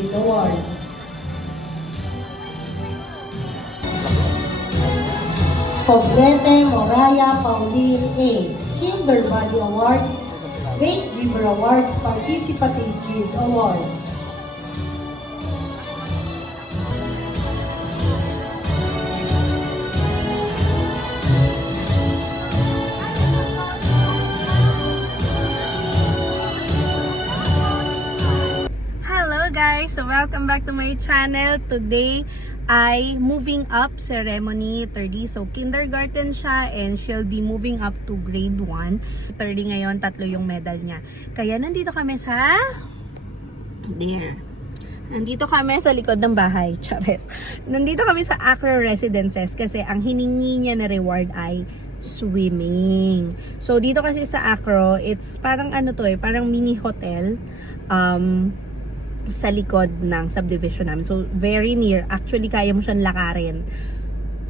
Kid Award. Poblete Moraya Pauline A. Kinder Body Award. Great Giver Award. Participative Kid Award. Hello guys! So welcome back to my channel. Today ay moving up ceremony 30. So kindergarten siya and she'll be moving up to grade 1. 30 ngayon, 3 yung medal niya. Kaya nandito kami sa Nandito kami sa likod ng bahay. Chares. Nandito kami sa Acro Residences kasi ang hiningi niya na reward ay swimming. So dito kasi sa Acro, it's parang ano to parang mini hotel. Sa likod ng subdivision namin. So, very near. Actually, kaya mo siyang lakarin.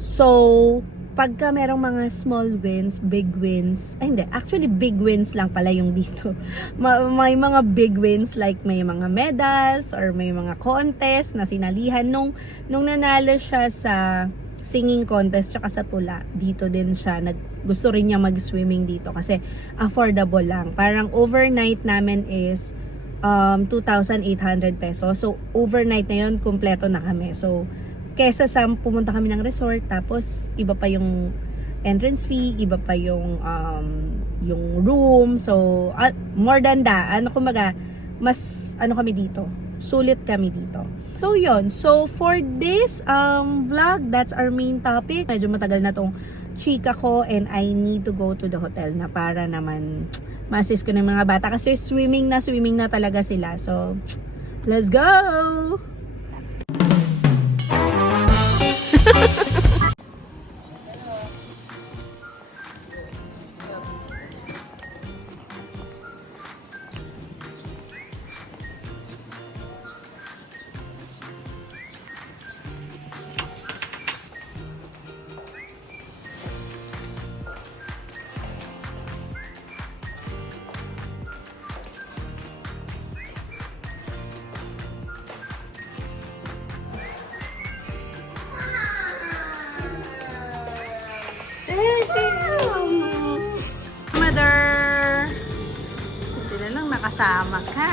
So, pagka merong mga small wins, big wins, ay hindi, actually big wins lang pala yung dito. May mga big wins like may mga medals or may mga contest na sinalihan. Nung nanalo siya sa singing contest tsaka sa tula, dito din siya. Gusto rin niya mag-swimming dito kasi affordable lang. Parang overnight namin is 2,800 pesos. So, overnight na yun, kumpleto na kami. So, kesa sa pumunta kami ng resort, tapos iba pa yung entrance fee, iba pa yung room. So, more than that, kumbaga, mas kami dito. Sulit kami dito. So, yun. So, for this vlog, that's our main topic. Medyo matagal na tong chika ko and I need to go to the hotel na para naman ma-assist ko ng mga bata kasi swimming na talaga sila. So, let's go! Mother! Hindi na lang nakasama ka.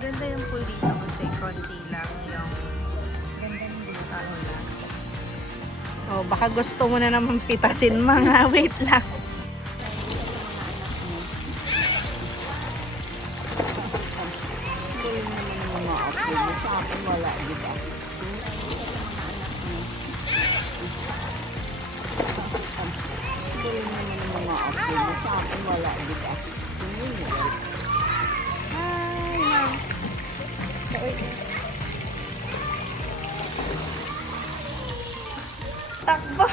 Ganda yung pool dito kasi konti lang yung ano lang. Oh, baka gusto mo na naman pitasin mga wait lang. Takbo!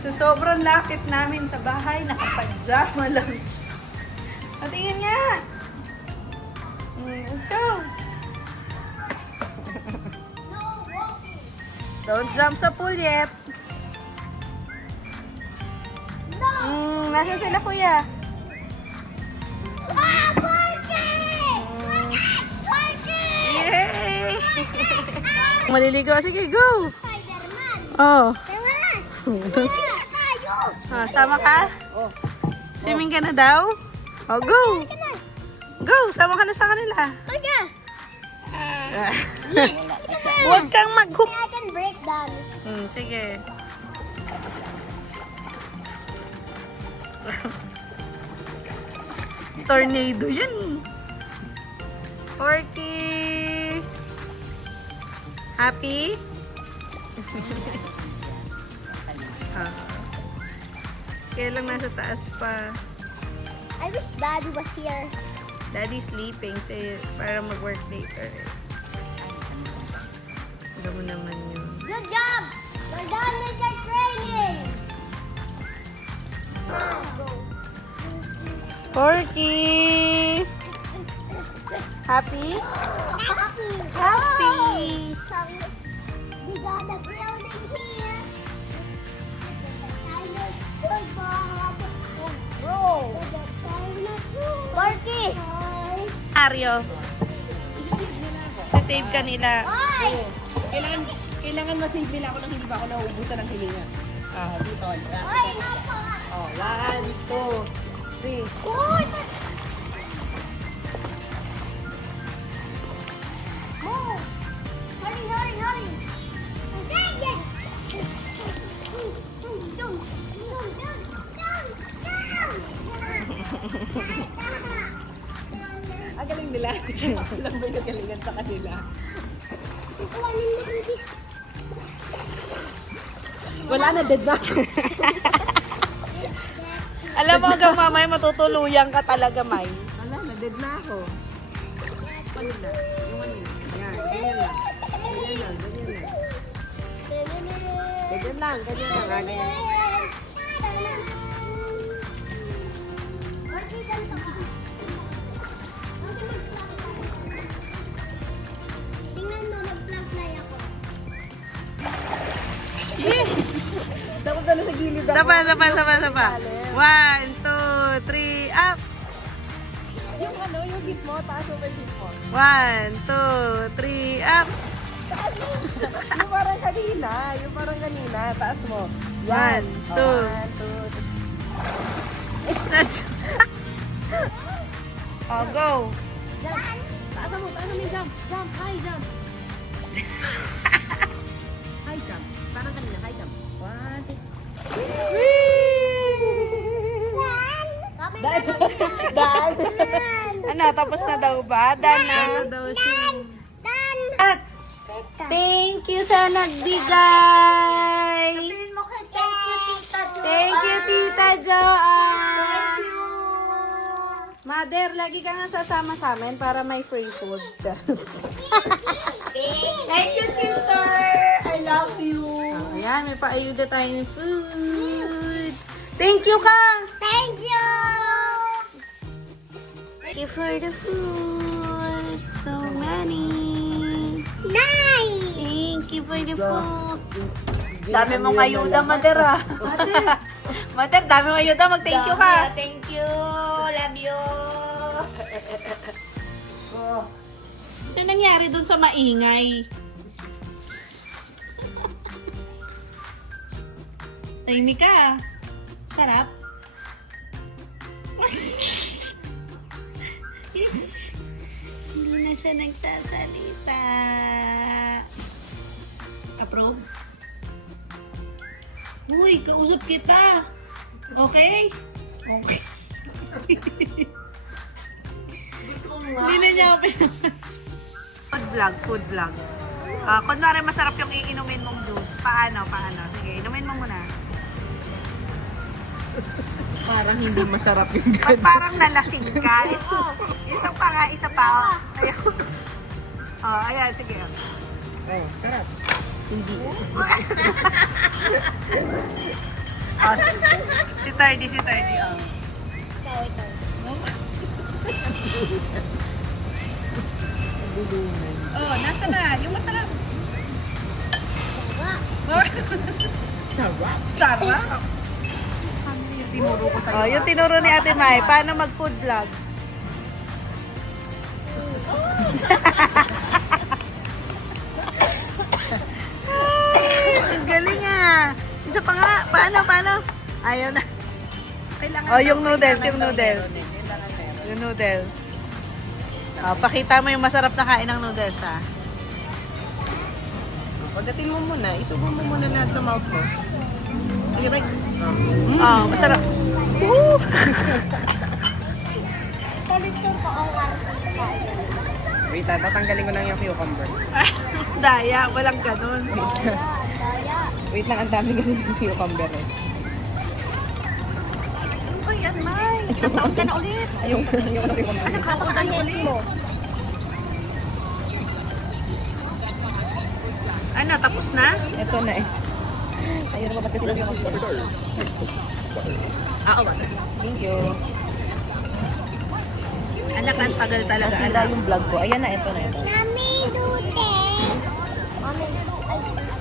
So, sobrang lapit namin sa bahay, nakapajama lang siya. Patingin nga! Let's go! Don't jump sa pool yet! Nasa sila kuya? Yay! Maliligo. Sige, go! Oh. Sama ka? Swimming ka na daw? Oh, go! Go! Sama ka na sa kanila. Huwag kang mag-hook. I can break dance. Sige. Tornado yan eh. Porky! Happy? Kaya lang nasa taas pa. I wish Daddy was here. Daddy sleeping para mag-work later. Alam mo naman yun. Good job! We're done with our training! Porky! Happy? Happy! Happy! So, we got a building here. The China football. Bro! The China food. Mario? Save ka nila. Oy! Kailangan ma-save nila ako nang hindi ba ako nauubusan ng hilinga. Dito. Oy, napa! Oh, 1, 2, 3. Uy! Move! Hurry, hurry, hurry! Dang it! Ang galing nila. Lang ba yung galingan sa kanila? Wala na, dead na ako. Alam mo hanggang mamaya matutuluyan ka talaga, May. Wala na, dead na ako. Kanila. Yung kanila. Yan, ganyan lang. Ganyan lang, ganyan lang. Ganyan lang, ganyan lang. Ganyan. Tingnan mo, mag-fly ako. Dapat pala sa gilid ako. Sapa. 1, 2, 3, up! Yung ano, yung hit mo, taas mo ba yung hit mo? 1, 2, 3, up! Yung parang kanina, taas mo. 1, 2. 1, 2, Oh, go! Taas mo yung jump. Jump, high jump. High jump. Parang kanina, high jump. 1, 2. Daan. Ano, tapos na daw ba? Dan na. At, thank you sa nagbigay. Thank you, Tita Joanne. Mother, lagi ka nga sasama sa amin para may free food. Just. Thank you, sister! I love you! Ayan, may paayuda tayong food. Thank you, Kang! Thank you! Thank you for the food. So many. Nice! Thank you for the food. Dami mong ayuda, Mother, ah. Mother, dami mong ayuda. Mag-thank you ka. Thank you. Love you. Ano nangyari dun sa maingay? Tahimik ka. Sarap. Hindi na siya nagsasalita. Approve? Uy, kausap kita. Okay? Okay. Hindi na niya ako pinapansin. Food vlog. Kunwari masarap yung iinumin mong juice. Paano? Sige, inumin mo muna. Parang hindi masarap yung Pag parang nalasing ka. Isa pa. Ayaw. Ayan, sige. Oh, sarap. Hindi. Si Tardy. Nasa na? Yung masarap. Sarap. Yung tinuro ko sa'yo. Yung tinuro ni Ate Mai, paano mag-food vlog? Ang galing ah. Isa pa nga. Paano? Ayaw na. Kailangan Yung noodles. Kailangan meron. Yung noodles. Pakita mo yung masarap na kain ng noodles, ha? Pagdating mo muna, isubo mo muna lahat sa mouth mo. Sige, break. Masarap. Kolektor ko ang kasi. Wait, tatanggalin ko lang yung cucumber. Daya, walang ganun. Daya. Wait lang, ang dami ganun yung cucumber eh. Ano ba yan, Mai? Tataon ka na ulit. Ayun sa cucumber. Kapag ang head mo. Ano, tapos na? Ito na eh. Ayun naman kasi yung cucumber. Thank you. Anak, ang tagal talaga. Nasira yung vlog ko. Ayan na, ito na. Mami, noodles. Mami, noodles.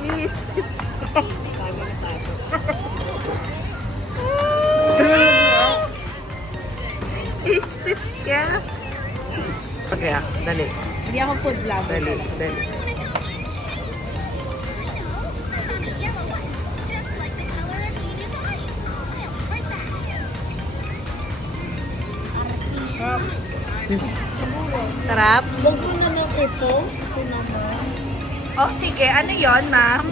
Please. food vlogger. Dali, dali. Sarap? Huwag mo naman i-post. Ito naman. Oh, sige. Ano yon, ma'am?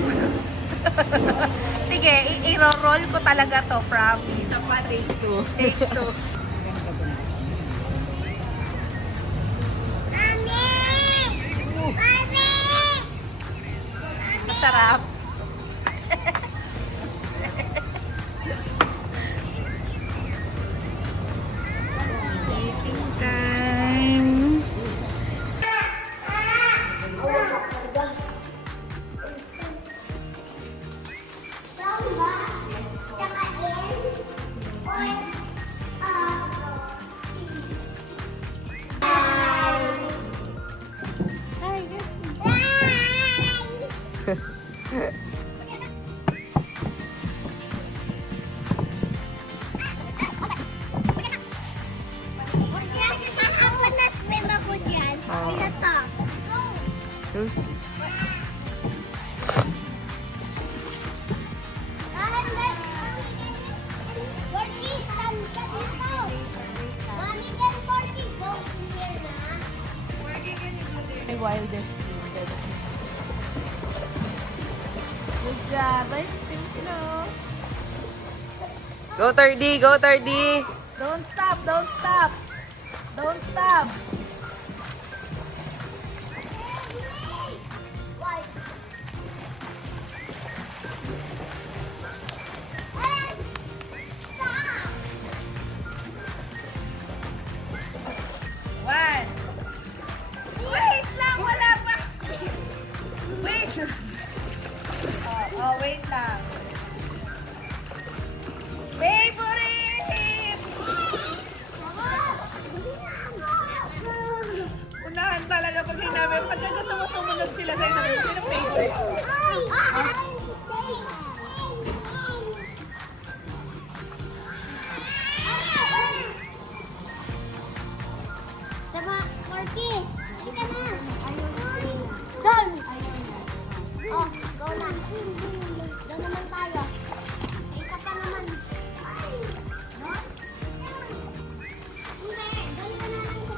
Sige, i-roll ko talaga to, promise. Isa pa, take two. Take two. Mami! Mami! Masarap. Eating time. Samba, tsaka in, or, ako na-swim ako dyan. Isa to. Kahit may... Porky, stand ka dito. Mommy, can Porky go in here na? My wildest dream. Good job. Ay, sila. Go, 30, go, 30. Don't stop, don't stop. Don't stop. One. Wait lang, wala pa. Wait. Wait lang. Favorite! Unahan talaga pag hinabi. Pag sumunod sila sa isa, sino favorite? Diba, Porky? Hindi ka na. Doon! Oh, go na. Doon naman tayo. Isa pa naman. No? Hindi, doon ka na lang ko.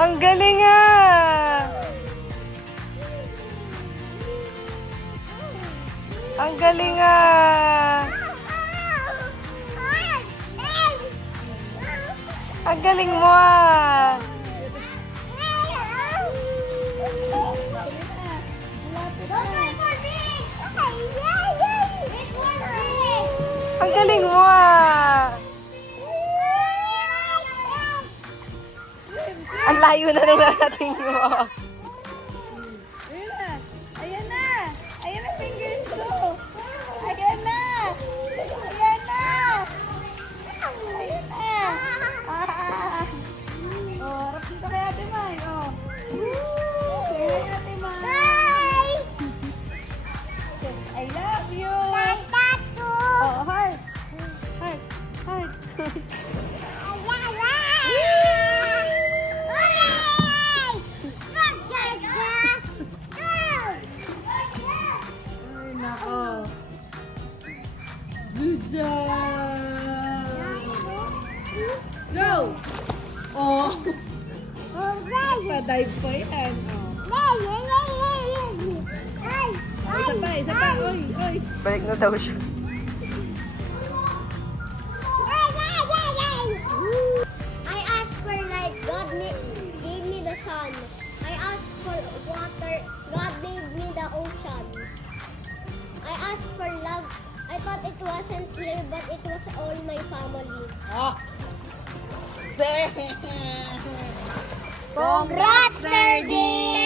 Ang galing ah! Ang galing ah! Ang galing mo ah! Ang galing mo ah! Ang layo na nung narating mo. Ayan na! Ayan na! Ayan na fingers ko! Ayan na! Ayan na! Ayan na! Ah! Oh, harap dito kay Ate May. Oh. Say hi, Ate May. I love you! Oh, heart! Heart! Heart! Ay, nako. Good job! Go! Oh! Pa-dive pa yan. Oh. Isa pa, isa pa. Oy, oy. Balik na daw siya. I asked for light, gave me the sun. I asked for water, God gave me the ocean. I asked for love, I thought it wasn't here, but it was all my family. Oh. Congrats, Nerdy!